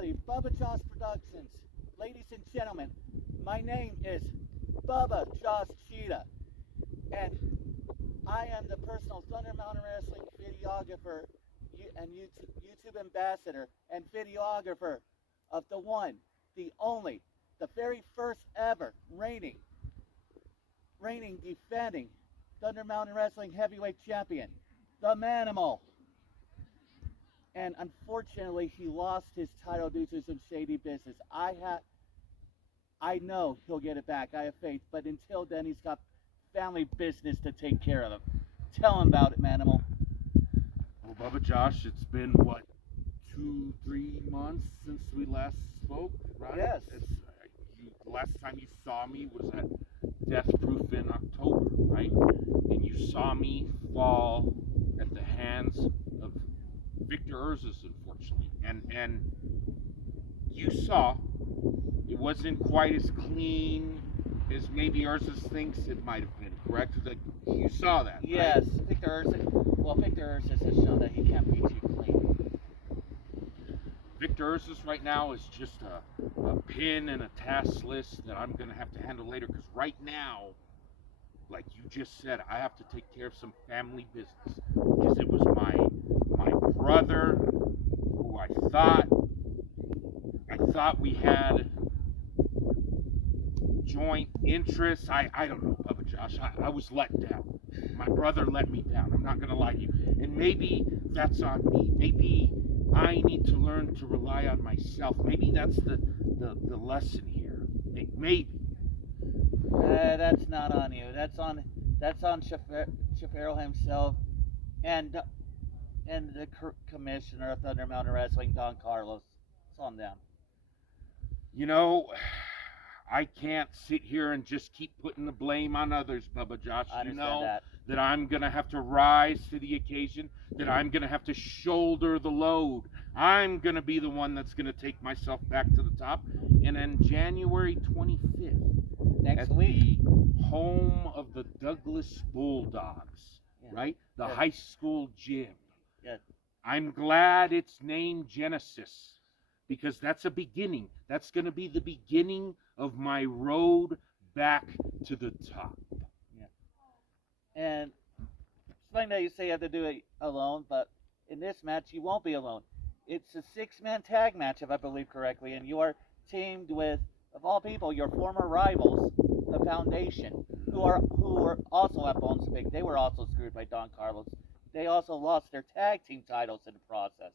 everybody. Bubba Josh Productions. Ladies and gentlemen, my name is Bubba Josh Cheetah, and I am the personal Thunder Mountain Wrestling videographer and YouTube ambassador and videographer of the one, the only, the very first ever reigning, defending Thunder Mountain Wrestling heavyweight champion, the Manimal. And unfortunately, he lost his title due to some shady business. I know he'll get it back. I have faith. But until then, he's got family business to take care of him. Tell him about it, Manimal. Well, Bubba Josh, it's been, what, 2-3 months since we last spoke, right? Yes. The last time you saw me was at Death Proof in October, right? And you saw me fall at the hands of Victor Urzus, unfortunately. And you saw it wasn't quite as clean as maybe Urzus thinks it might have been, correct? Like, you saw that, yes, right? Victor Urzus has shown that he can't beat you clean. Victor Urzus right now is just a pin and a task list that I'm going to have to handle later, because right now, like you just said, I have to take care of some family business, because it was my brother who I thought we had joint interests. I don't know, Bubba Josh. I was let down. My brother let me down. I'm not going to lie to you. And maybe that's on me. Maybe I need to learn to rely on myself. Maybe that's the lesson here. Maybe. That's not on you. That's on Shapiro himself and the commissioner of Thunder Mountain Wrestling, Don Carlos. It's on them. You know, I can't sit here and just keep putting the blame on others, Bubba Josh. I understand that I'm going to have to rise to the occasion, that I'm going to have to shoulder the load. I'm going to be the one that's going to take myself back to the top. And on January 25th, next week, the home of the Douglas Bulldogs, right? The high school gym. Yes. I'm glad it's named Genesis, because that's a beginning. That's going to be the beginning of my road back to the top. Yeah. And it's funny that you say you have to do it alone, but in this match, you won't be alone. It's a 6-man tag match, if I believe correctly, and you are teamed with, of all people, your former rivals, the Foundation, who were also at Bones Big. They were also screwed by Don Carlos. They also lost their tag team titles in the process.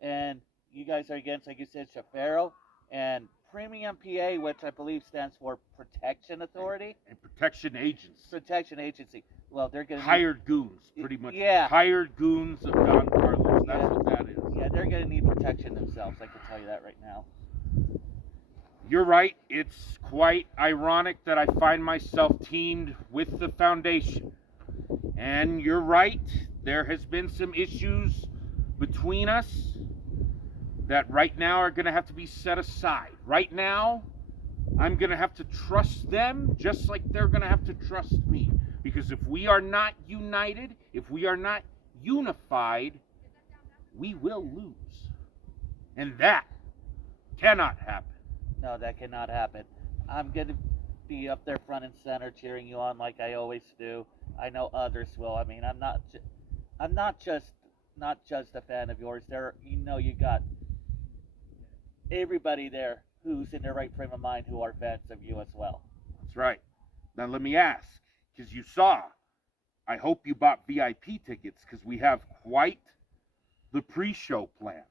And you guys are against, like you said, Shapiro and Premium PA, which I believe stands for Protection Authority. And Protection Agents. Protection Agency. Well, they're going to hired goons, pretty much. Yeah. Hired goons of Don Carlos. That's what that is. Yeah, they're going to need protection themselves. I can tell you that right now. You're right. It's quite ironic that I find myself teamed with the Foundation. And you're right. There has been some issues between us that right now are going to have to be set aside. Right now, I'm going to have to trust them just like they're going to have to trust me. Because if we are not united, if we are not unified, we will lose. And that cannot happen. No, that cannot happen. I'm going to be up there front and center cheering you on like I always do. I know others will. I mean, I'm not just a fan of yours. You got everybody there who's in their right frame of mind who are fans of you as well. That's right. Now let me ask, because you saw, I hope you bought VIP tickets, because we have quite the pre-show planned.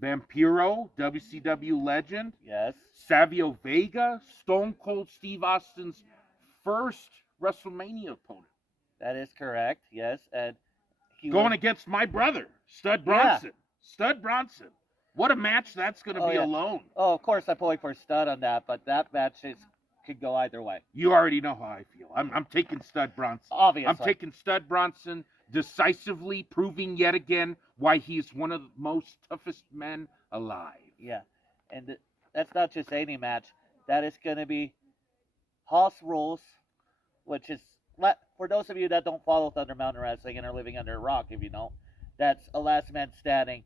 Vampiro, WCW legend. Yes. Savio Vega, Stone Cold Steve Austin's first WrestleMania opponent. That is correct, yes. And going against my brother, Stud Bronson. Yeah. Stud Bronson. What a match that's going to be alone. Oh, of course I'm pulling for Stud on that, but that match could go either way. You already know how I feel. I'm taking Stud Bronson. Obviously. I'm taking Stud Bronson, decisively proving yet again why he is one of the most toughest men alive. Yeah, and that's not just any match. That is going to be House Rules, which is, for those of you that don't follow Thunder Mountain Wrestling and are living under a rock, if you don't, that's a last man standing,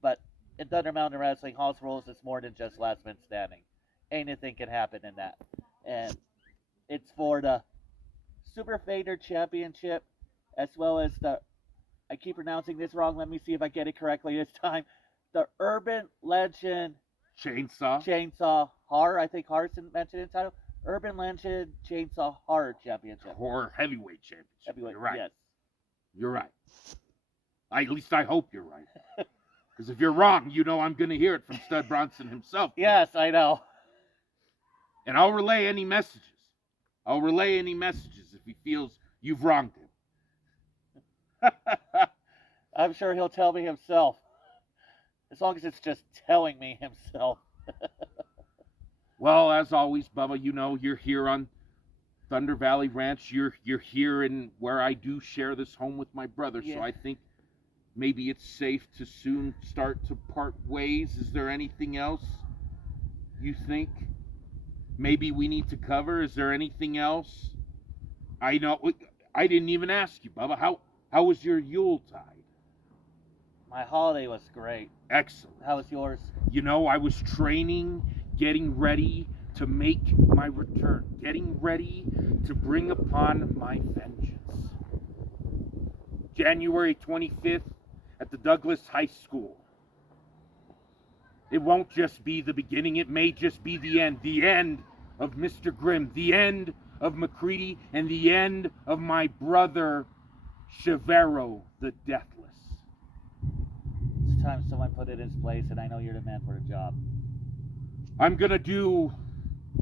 but in Thunder Mountain Wrestling, house rules is more than just last man standing. Anything can happen in that. And it's for the Super Fader Championship, as well as the, I keep pronouncing this wrong, let me see if I get it correctly this time, the Urban Legend Chainsaw Horror, I think Harrison mentioned in the title, Urban Legend Chainsaw Horror Championship. Horror Heavyweight Championship. Heavyweight, You're right. yes. You're right. At least I hope you're right. Because if you're wrong, you know I'm going to hear it from Stud Bronson himself. Yes, I know. And I'll relay any messages. If he feels you've wronged him. I'm sure he'll tell me himself. As long as it's just telling me himself. Well, as always, Bubba, you know you're here on Thunder Valley Ranch. You're here in where I do share this home with my brother. Yeah. So I think maybe it's safe to soon start to part ways. Is there anything else you think maybe we need to cover? Is there anything else? I know I didn't even ask you, Bubba. How was your Yuletide? My holiday was great. Excellent. How was yours? You know, I was training, getting ready to make my return, getting ready to bring upon my vengeance. January 25th at the Douglas High School. It won't just be the beginning, it may just be the end of Mr. Grimm, the end of McCready, and the end of my brother, Chevero the Deathless. It's time someone put it in its place, and I know you're the man for the job. I'm gonna do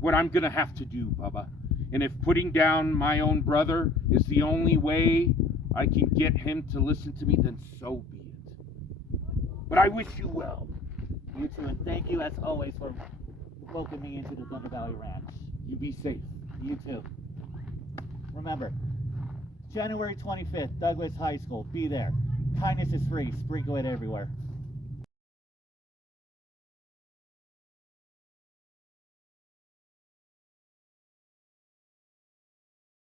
what I'm gonna have to do, Bubba. And if putting down my own brother is the only way I can get him to listen to me, then so be it. But I wish you well. You too, and thank you as always for welcoming me into the Thunder Valley Ranch. You be safe. You too. Remember, January 25th, Douglas High School. Be there. Kindness is free. Sprinkle it everywhere.